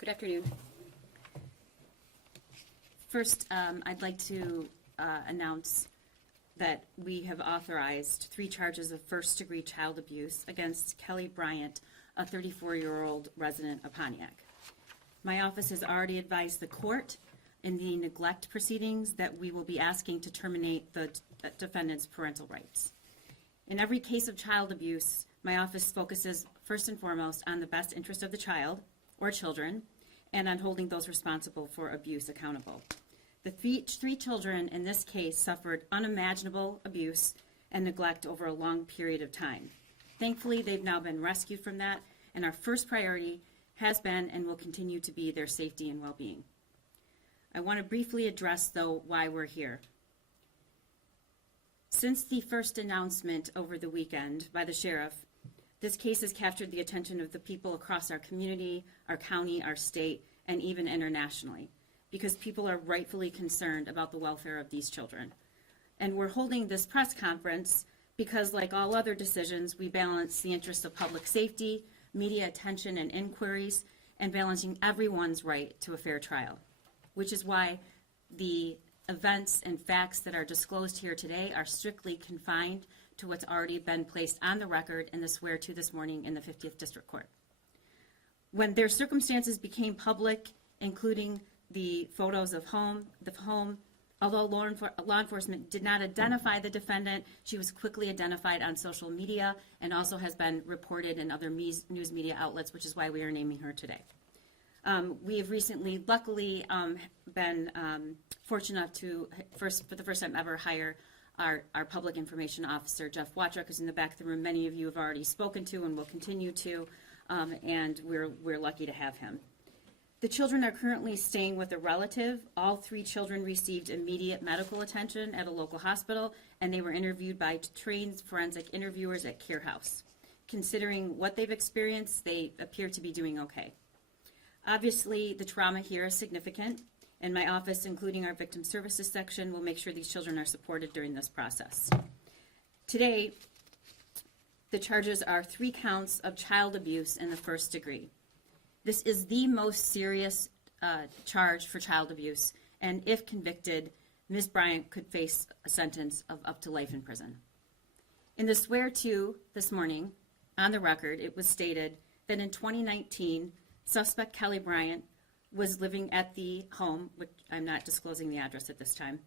Good afternoon. First, I'd like to announce that we have authorized 3 charges of first-degree child abuse against Kelly Bryant, a 34-year-old resident of Pontiac. My office has already advised the court in the neglect proceedings that we will be asking to terminate the defendant's parental rights. In every case of child abuse, my office focuses first and foremost on the best interest of the child or children and on holding those responsible for abuse accountable. The 3 children in this case suffered unimaginable abuse and neglect over a long period of time. Thankfully, they've now been rescued from that, and our first priority has been and will continue to be their safety and well-being. I want to briefly address, though, why we're here. Since the first announcement over the weekend by the sheriff, this case has captured the attention of the people across our community, our county, our state, and even internationally, because people are rightfully concerned about the welfare of these children. And we're holding this press conference because, like all other decisions, we balance the interests of public safety, media attention and inquiries, and balancing everyone's right to a fair trial, which is why the events and facts that are disclosed here today are strictly confined to what's already been placed on the record in the swear-to this morning in the 50th District Court. When their circumstances became public, including the photos of the home, although law enforcement did not identify the defendant, she was quickly identified on social media and also has been reported in other news media outlets, which is why we are naming her today. We have recently, luckily, been fortunate enough to, for the first time ever, hire our public information officer, Jeff Watchuk, who's in the back of the room. Many of you have already spoken to and will continue to, and we're lucky to have him. The children are currently staying with a relative. All 3 children received immediate medical attention at a local hospital, and they were interviewed by trained forensic interviewers at Care House. Considering what they've experienced, they appear to be doing okay. Obviously, the trauma here is significant, and my office, including our victim services section, will make sure these children are supported during this process. Today, the charges are 3 counts of child abuse in the first degree. This is the most serious charge for child abuse, and if convicted, Ms. Bryant could face a sentence of up to life in prison. In the swear-to this morning, on the record, it was stated that in 2019, suspect Kelly Bryant was living at the home, which I'm not disclosing the address at this time,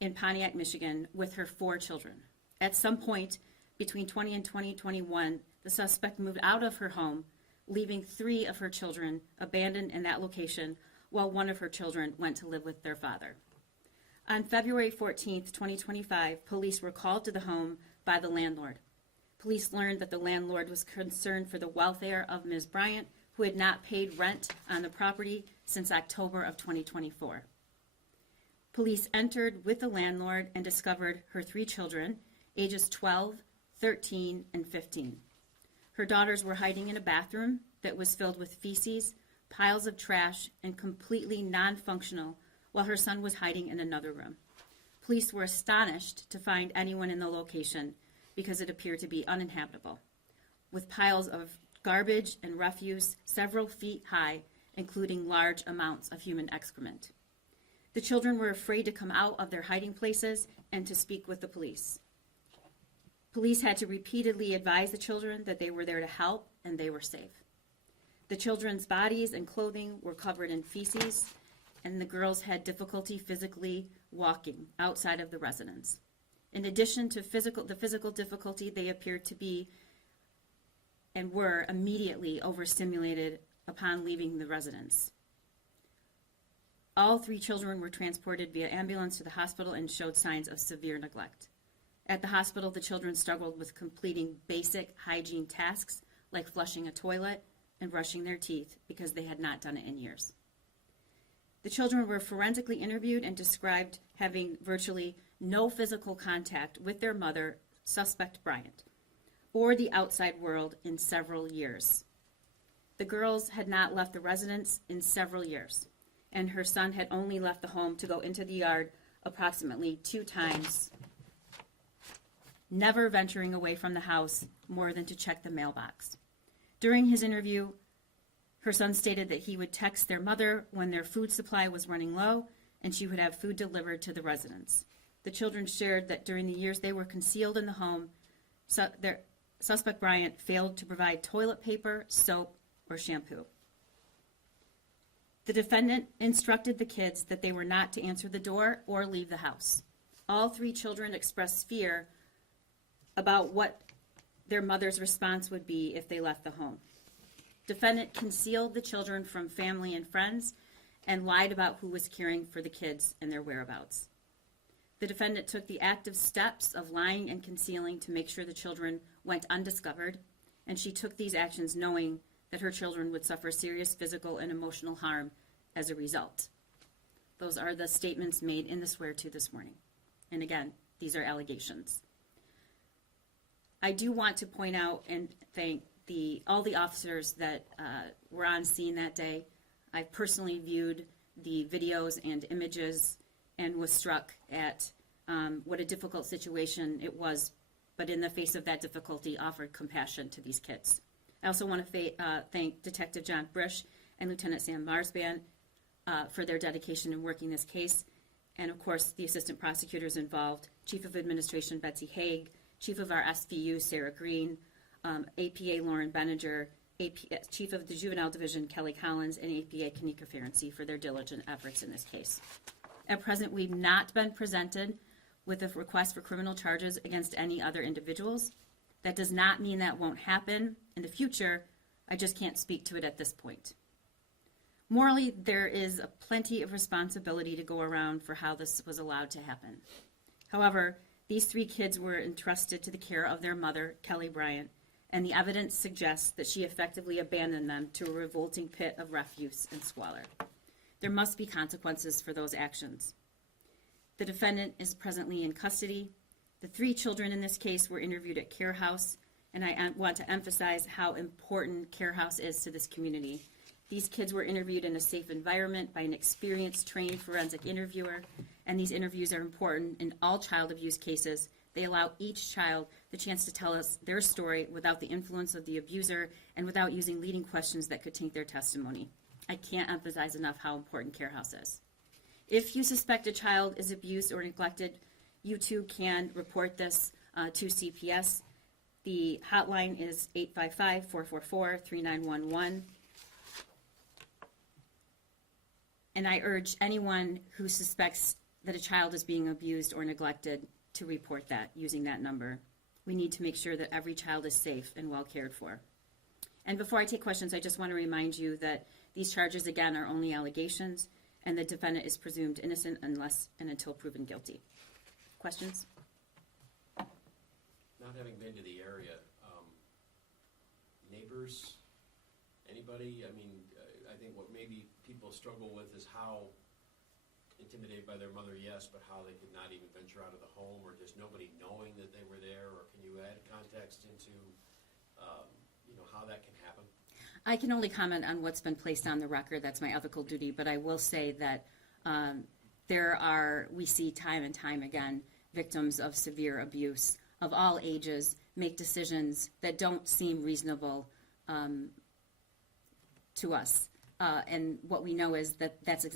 in Pontiac, Michigan, with her 4 children. At some point between 20 and 2021, the suspect moved out of her home, leaving 3 of her children abandoned in that location, while 1 of her children went to live with their father. On February 14th, 2025, police were called to the home by the landlord. Police learned that the landlord was concerned for the welfare of Ms. Bryant, who had not paid rent on the property since October of 2024. Police entered with the landlord and discovered her 3 children, ages 12, 13, and 15. Her daughters were hiding in a bathroom that was filled with feces, piles of trash, and completely non-functional, while her son was hiding in another room. Police were astonished to find anyone in the location because it appeared to be uninhabitable, with piles of garbage and refuse several feet high, including large amounts of human excrement. The children were afraid to come out of their hiding places and to speak with the police. Police had to repeatedly advise the children that they were there to help and they were safe. The children's bodies and clothing were covered in feces, and the girls had difficulty physically walking outside of the residence. In addition to the physical difficulty, they appeared to be and were immediately overstimulated upon leaving the residence. All 3 children were transported via ambulance to the hospital and showed signs of severe neglect. At the hospital, the children struggled with completing basic hygiene tasks like flushing a toilet and brushing their teeth because they had not done it in years. The children were forensically interviewed and described having virtually no physical contact with their mother, suspect Bryant, or the outside world in several years. The girls had not left the residence in several years, and her son had only left the home to go into the yard approximately 2 times, never venturing away from the house more than to check the mailbox. During his interview, Her son stated that he would text their mother when their food supply was running low, and she would have food delivered to the residents. The children shared that during the years they were concealed in the home, their suspect Bryant failed to provide toilet paper, soap, or shampoo. The defendant instructed the kids that they were not to answer the door or leave the house. All three children expressed fear about what their mother's response would be if they left the home. Defendant concealed the children from family and friends and lied about who was caring for the kids and their whereabouts. The defendant took the active steps of lying and concealing to make sure the children went undiscovered, and she took these actions knowing that her children would suffer serious physical and emotional harm as a result. Those are the statements made in the swear-to this morning. And again, these are allegations. I do want to point out and thank all the officers that were on scene that day. I personally viewed the videos and images and was struck at what a difficult situation it was, but in the face of that difficulty, offered compassion to these kids. I also want to thank Detective John Brish and Lieutenant Sam Marsban for their dedication in working this case, and of course the assistant prosecutors involved, Chief of Administration Betsy Haig, Chief of our SVU Sarah Green, APA Lauren Benninger, Chief of the Juvenile Division Kelly Collins, and APA Kanika Ferenczi for their diligent efforts in this case. At present, we've not been presented with a request for criminal charges against any other individuals. That does not mean that won't happen in the future. I just can't speak to it at this point. Morally, there is plenty of responsibility to go around for how this was allowed to happen. However, these three kids were entrusted to the care of their mother, Kelly Bryant, and the evidence suggests that she effectively abandoned them to a revolting pit of refuse and squalor. There must be consequences for those actions. The defendant is presently in custody. The three children in this case were interviewed at Care House, and I want to emphasize how important Care House is to this community. These kids were interviewed in a safe environment by an experienced, trained forensic interviewer, and these interviews are important in all child abuse cases. They allow each child the chance to tell us their story without the influence of the abuser and without using leading questions that could taint their testimony. I can't emphasize enough how important Care House is. If you suspect a child is abused or neglected, you too can report this to CPS. The hotline is 855-444-3911. And I urge anyone who suspects that a child is being abused or neglected to report that using that number. We need to make sure that every child is safe and well cared for. And before I take questions, I just want to remind you that these charges, again, are only allegations, and the defendant is presumed innocent unless and until proven guilty. Questions? Not having been to the area, neighbors, anybody? I mean, I think what maybe people struggle with is how intimidated by their mother, yes, but how they could not even venture out of the home, or just nobody knowing that they were there, or can you add context into, how that can happen? I can only comment on what's been placed on the record. That's my ethical duty, but I will say that we see time and time again, victims of severe abuse of all ages make decisions that don't seem reasonable to us. And what we know is that that's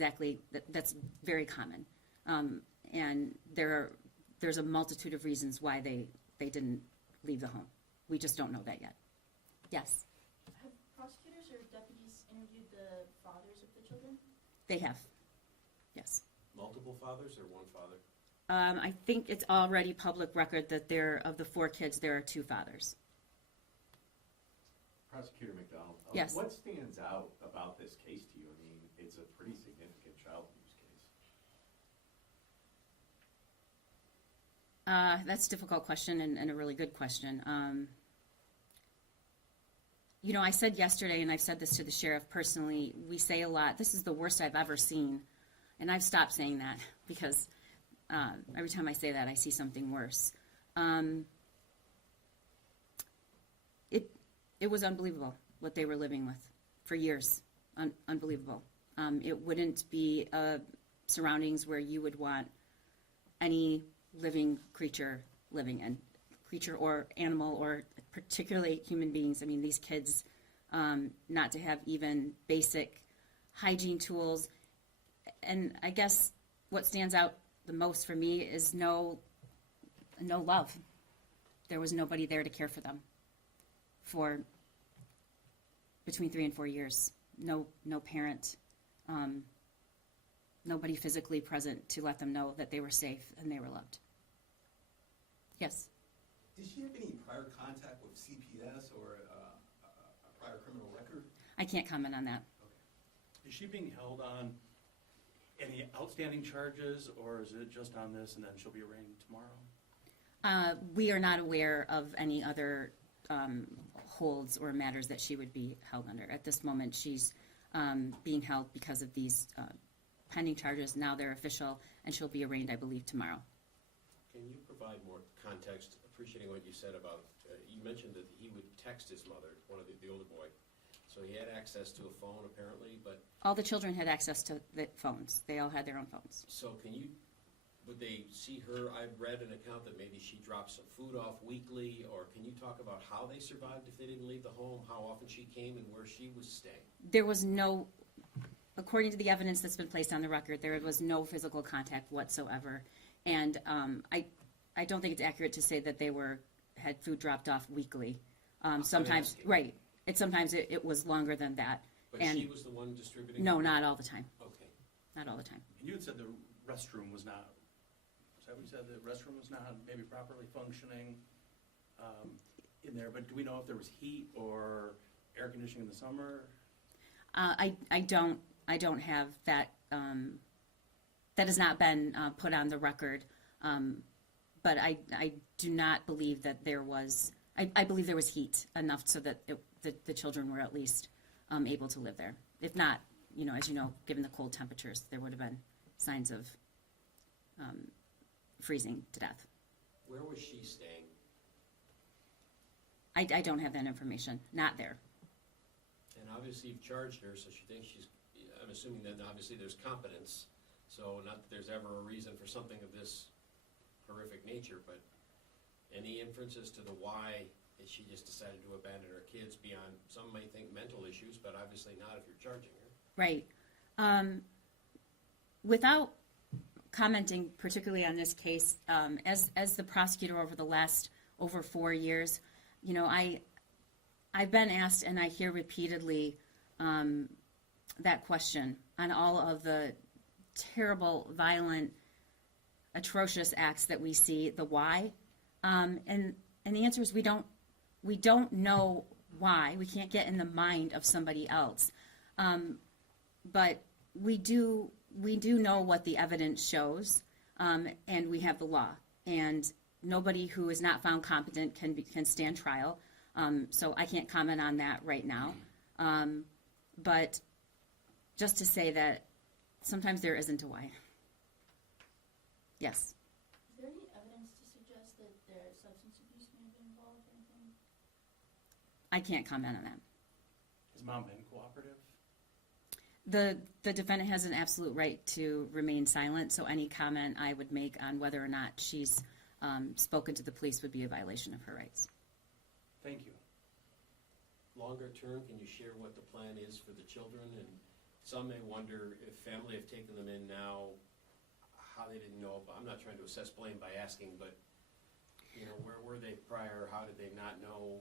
very common. And there's a multitude of reasons why they didn't leave the home. We just don't know that yet. Yes? Have prosecutors or deputies interviewed the fathers of the children? They have. Yes. Multiple fathers or one father? I think it's already public record that of the four kids, there are two fathers. Prosecutor McDonald, Yes. What stands out about this case to you? I mean, it's a pretty significant child abuse case. That's a difficult question and a really good question. I said yesterday, and I've said this to the sheriff personally, we say a lot, this is the worst I've ever seen. And I've stopped saying that because every time I say that, I see something worse. It was unbelievable what they were living with for years. Unbelievable. It wouldn't be surroundings where you would want any living creature living in, creature or animal or particularly human beings. I mean, these kids not to have even basic hygiene tools. And I guess what stands out the most for me is no love. There was nobody there to care for them for between 3 and 4 years. No parent, nobody physically present to let them know that they were safe and they were loved. Yes? Did she have any prior contact with CPS or a prior criminal record? I can't comment on that. Is she being held on any outstanding charges, or is it just on this and then she'll be arraigned tomorrow? We are not aware of any other holds or matters that she would be held under. At this moment, she's being held because of these pending charges. Now they're official, and she'll be arraigned, I believe, tomorrow. Can you provide more context, appreciating what you said about, you mentioned that he would text his mother, one of the older boy. So he had access to a phone apparently, but. All the children had access to the phones. They all had their own phones. So would they see her? I read an account that maybe she dropped some food off weekly, or can you talk about how they survived if they didn't leave the home, how often she came and where she was staying? There was no, according to the evidence that's been placed on the record, there was no physical contact whatsoever. And I don't think it's accurate to say that they had food dropped off weekly. Sometimes, right. Sometimes it was longer than that. But and she was the one distributing? No, not all the time. Okay. Not all the time. And you had said the restroom was not, is that what you said, the restroom was not maybe properly functioning in there, but do we know if there was heat or air conditioning in the summer? I don't have that, that has not been put on the record, but I do not believe that there was, I believe there was heat enough so that the children were at least able to live there. If not, as you know, given the cold temperatures, there would have been signs of freezing to death. Where was she staying? I don't have that information. Not there. And obviously you've charged her, so she thinks I'm assuming that obviously there's competence, so not that there's ever a reason for something of this horrific nature, but any inferences to the why that she just decided to abandon her kids beyond, some may think mental issues, but obviously not if you're charging her. Right. Without commenting particularly on this case, as the prosecutor over the last over 4 years, I've been asked, and I hear repeatedly that question on all of the terrible, violent, atrocious acts that we see, the why, and the answer is we don't know why. We can't get in the mind of somebody else, but we do know what the evidence shows, and we have the law, and nobody who is not found competent can stand trial. So I can't comment on that right now, but just to say that sometimes there isn't a why. Yes. Is there any evidence to suggest that their substance abuse may have been involved or anything? I can't comment on that. Has mom been cooperative? The defendant has an absolute right to remain silent, so any comment I would make on whether or not she's spoken to the police would be a violation of her rights. Thank you. Longer term, can you share what the plan is for the children? And some may wonder if family have taken them in now, how they didn't know. But I'm not trying to assess blame by asking, but where were they prior? How did they not know?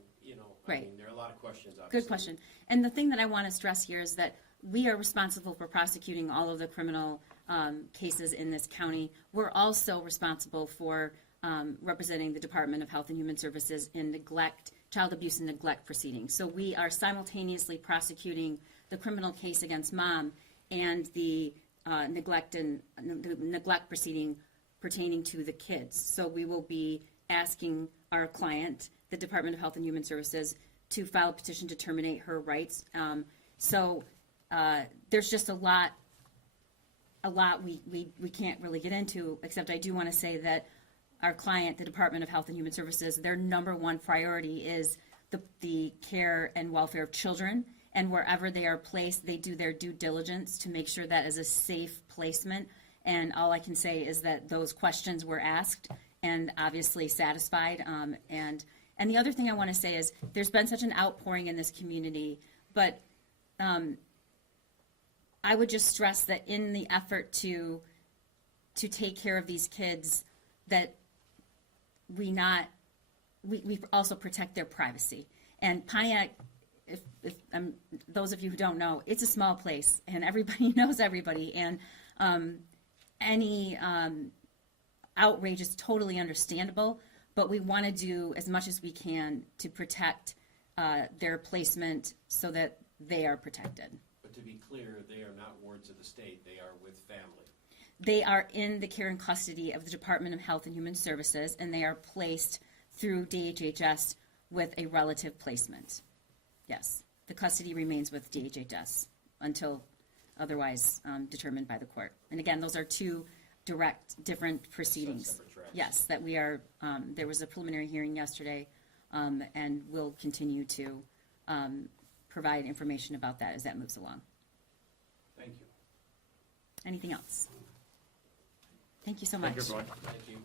Right. I mean, there are a lot of questions, obviously. Good question. And the thing that I want to stress here is that we are responsible for prosecuting all of the criminal cases in this county. We're also responsible for representing the Department of Health and Human Services in child abuse and neglect proceedings. So we are simultaneously prosecuting the criminal case against mom and the neglect proceeding pertaining to the kids. So we will be asking our client, the Department of Health and Human Services, to file a petition to terminate her rights. So there's just a lot we can't really get into, except I do want to say that our client, the Department of Health and Human Services, their number one priority is the care and welfare of children, and wherever they are placed, they do their due diligence to make sure that is a safe placement. And all I can say is that those questions were asked and obviously satisfied. And the other thing I want to say is there's been such an outpouring in this community But I would just stress that in the effort to take care of these kids, that we also protect their privacy. And Pontiac, if those of you who don't know, it's a small place, and everybody knows everybody, and any outrage is totally understandable, but we want to do as much as we can to protect their placement so that they are protected. But to be clear, they are not wards of the state, they are with family. They are in the care and custody of the Department of Health and Human Services, and they are placed through DHHS with a relative placement. Yes, the custody remains with DHHS until otherwise determined by the court. And again, those are two different proceedings. Separate tracks. Yes, that we are, there was a preliminary hearing yesterday, and we'll continue to provide information about that as that moves along. Thank you. Anything else? Thank you so much. Thank you, everyone. Thank you.